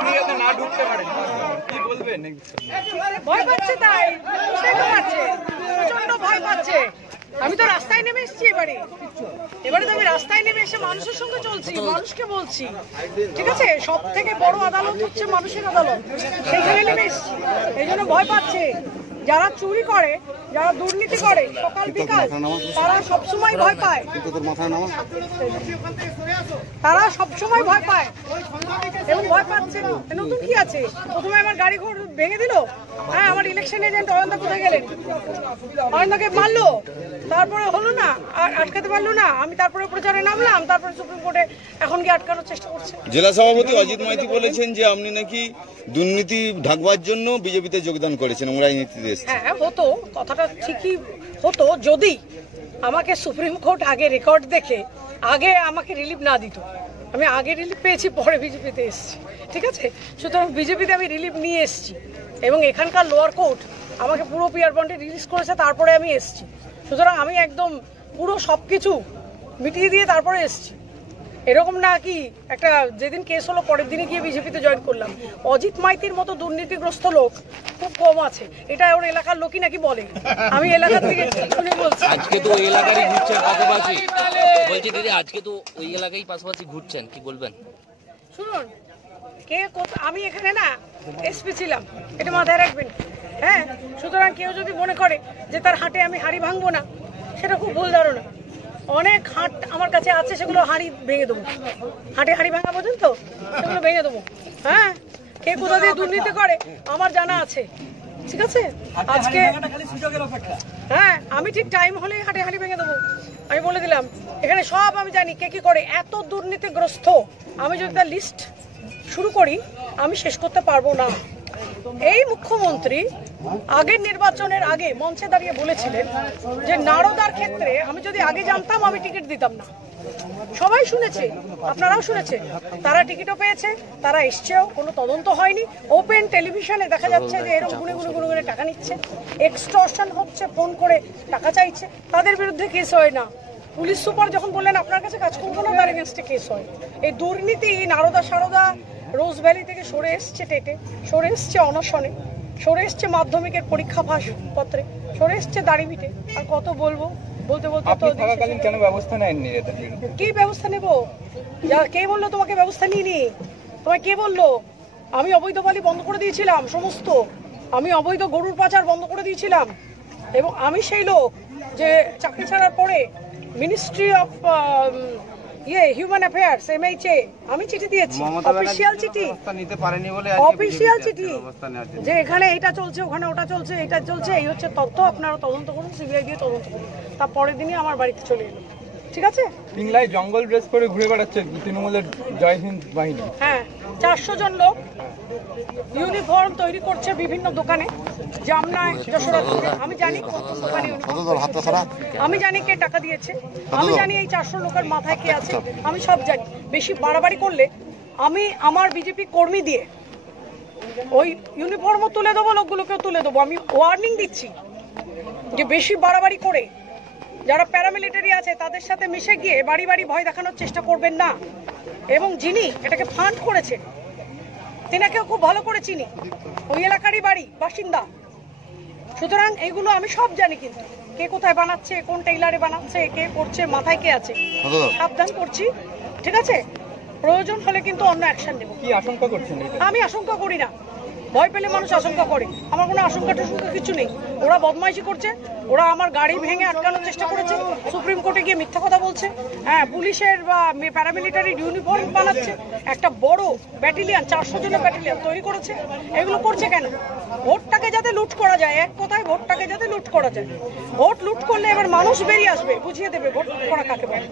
আপনি যাতে না ঢুকতে পারে কি বলবেন? ভয় পাচ্ছে তাই। পারছে। প্রচণ্ড ভয় পাচ্ছে। আমি তো রাস্তায় নেমে এসেছি এবারে। এবারে তো আমি রাস্তায় নেমে এসে মানুষের সঙ্গে চলছি, মানুষকে বলছি। ঠিক আছে? সব থেকে বড় আদালত হচ্ছে মানুষের আদালত। সেইখানে নেমে এসছি। এই জন্য ভয় পাচ্ছে। যারা চুরি করে যারা দুর্নীতি করে সকাল বিকাল তারা সবসময় ভয় পায়। তোর সবসময় ভয় পায়। এবং ভয় পাচ্ছে। নতুন কি আছে? প্রথমে আমার গাড়ি ঘর ভেঙে দিল। হ্যাঁ আমার ইলেকশন এজেন্ট অয়ন্দা কোথায় গেলেন? অয়ন্দাকে মারলো। তারপরে হলো না আর আটকাতে পারল না। আমি তারপরে প্রচারে নামলাম। তারপরে সুপ্রিম কোর্টে এখন কি আটকানোর চেষ্টা করছে। জেলা সভাপতি অজিত মাইতি বলেছেন যে আপনি নাকি দুর্নীতি ঢাকবার জন্য বিজেপিতে যোগদান করেছেন এবং রাজনীতিতে হ্যাঁ হতো, কথাটা ঠিকই হতো, যদি আমাকে সুপ্রিম কোর্ট আগে রেকর্ড দেখে, আগে আমাকে রিলিফ না দিত। আমি আগে রিলিফ পেয়েছি, পরে বিজেপিতে এসেছি। ঠিক আছে? সুতরাং বিজেপিতে আমি রিলিফ নিয়ে এসেছি। এবং এখানকার লোয়ার কোর্ট আমাকে পুরো পিয়ার বন্ডে রিলিজ করেছে, তারপরে আমি এসেছি। সুতরাং আমি একদম পুরো সব কিছু মিটিয়ে দিয়ে তারপরে এসেছি। এরকম না কি? একটা যেদিন কেস হলো পরের দিনে গিয়ে বিজেপিতে জয়েন করলাম। অজিত মাইতির মতো দুর্নীতিগ্রস্ত লোক খুব কম আছে। এটা ওর এলাকার লোকই নাকি বলে? আমি এলাকার থেকে শুনে বলছি। আজকে তো ওই এলাকারই ঘুরছেন পাশাপাশি। বলছি দিদি আজকে তো ওই এলাকায় পাশাপাশি ঘুরছেন কি বলবেন? শুনুন কে কোথা- আমি এখানে না এসপি ছিলাম। এটা মাথায় রাখবেন। হ্যাঁ? সুতরাং কেউ যদি মনে করে যে তার হাটে আমি হাড়ি ভাঙবো না সেটা খুব ভুল ধারণা। অনেক হাট আমার কাছে আছে সেগুলো হাড়ি ভেঙে দেবো। হাটে হাড়ি ভাঙা পর্যন্ত সেগুলো ভেঙে দেবো। হ্যাঁ? কে কোথা দিয়ে দুর্নীতি করে আমার জানা আছে। ঠিক আছে? আজকে হ্যাঁ আমি ঠিক টাইম হলে হাটে হাড়ি ভেঙে দেবো। আমি বলে দিলাম এখানে সব আমি জানি কে কি করে এত দুর্নীতিগ্রস্ত। আমি যদি তার লিস্ট শুরু করি আমি শেষ করতে পারব না। এই মুখ্যমন্ত্রী আগের নির্বাচনের আগে মঞ্চে দাঁড়িয়ে বলেছিলেন যে নারদার ক্ষেত্রে আমি যদি আগে জানতাম, আমি টিকিট দিতাম না। সবাই শুনেছে, আপনারাও শুনেছে তারা টিকিটও পেয়েছে, তারা এসছেও, কোনো তদন্ত হয়নি। ওপেন টেলিভিশনে দেখা যাচ্ছে যে এরকম গুনে গুনে গুনে গুনে টাকা নিচ্ছে। এক্সটর্শন হচ্ছে, ফোন করে টাকা চাইছে। তাদের বিরুদ্ধে কেস হয় না। পুলিশ সুপার যখন বললেন, আপনার কাছে কাজ করব না, তার এগেনস্টে কেস হয়। এই দুর্নীতি নারদা সারদা রোজ ভ্যালি থেকে সরে এসছে টেটে সরে এসছে অনশনে সরে এসছে মাধ্যমিকের পরীক্ষা পত্রে সরে এসছে দাড়িভিটে আর কত বলব? বলতে বলতে তো হয়ে কেন ব্যবস্থা নেননি কি ব্যবস্থা নেব? যা কে বলল তোমাকে ব্যবস্থা নিয়ে নিইনি? তোমায় কে বলল? আমি অবৈধ বালি বন্ধ করে দিয়েছিলাম সমস্ত। আমি অবৈধ গরুর পাচার বন্ধ করে দিয়েছিলাম। এবং আমি সেই লোক যে চাকরি ছাড়ার পরে মিনিস্ট্রি অফ ইয়ে হিউম্যান অ্যাফেয়ার্স এমএইচএ আমি চিঠি দিয়েছি অফিসিয়াল চিঠি। নিতে পারেনি বলে অফিসিয়াল চিঠি। যে এখানে এটা চলছে ওখানে ওটা চলছে এটা চলছে এই হচ্ছে তথ্য আপনারা তদন্ত করুন সিবিআই দিয়ে তদন্ত করুন। তার পরের দিনই আমার বাড়িতে চলে এলো। ঠিক আছে? পিংলায় জঙ্গল ড্রেস করে ঘুরে বেড়াচ্ছে তৃণমূলের জয় হিন্দ বাহিনী। হ্যাঁ চারশো জন লোক ইউনিফর্ম তৈরি করছে বিভিন্ন দোকানে জামনায় আমি জানি কত দোকানে আমি জানি কে টাকা দিয়েছে। আমি জানি এই চারশো লোকের মাথায় কে আছে। আমি সব জানি। বেশি বাড়াবাড়ি করলে আমি আমার বিজেপি কর্মী দিয়ে ওই ইউনিফর্মও তুলে দেবো লোকগুলোকেও তুলে দেবো। আমি ওয়ার্নিং দিচ্ছি যে বেশি বাড়াবাড়ি করে যারা প্যারামিলিটারি আছে তাদের সাথে মিশে গিয়ে বাড়ি বাড়ি ভয় দেখানোর চেষ্টা করবেন না। এবং যিনি এটাকে ফান্ড করেছে তেনাকেও খুব ভালো করে চিনি। ওই এলাকারই বাড়ি বাসিন্দা। সুতরাং এগুলো আমি সব জানি কিন্তু। কে কোথায় বানাচ্ছে কোন টেইলারে বানাচ্ছে কে করছে মাথায় কে আছে সাবধান করছি। ঠিক আছে? প্রয়োজন হলে কিন্তু অন্য অ্যাকশন নেব। কি আশঙ্কা করছেন? আমি আশঙ্কা করি না। ভয় পেলে মানুষ আশঙ্কা করে। আমার কোনো আশঙ্কা টাশঙ্কা কিছু নেই। ওরা বদমাইশি করছে, ওরা আমার গাড়ি ভেঙে আটকানোর চেষ্টা করেছে, সুপ্রিম কোর্টে গিয়ে মিথ্যা কথা বলছে হ্যাঁ পুলিশের বা প্যারামিলিটারি ইউনিফর্ম বানাচ্ছে একটা বড় ব্যাটালিয়ান চারশো জনের ব্যাটালিয়ান তৈরি করেছে। এগুলো করছে কেন? ভোটটাকে যাতে লুট করা যায়, এক কথায় ভোটটাকে যাতে লুট করা যায়। ভোট লুট করলে এবার মানুষ বেরিয়ে আসবে, বুঝিয়ে দেবে ভোট করা কাকে বলে।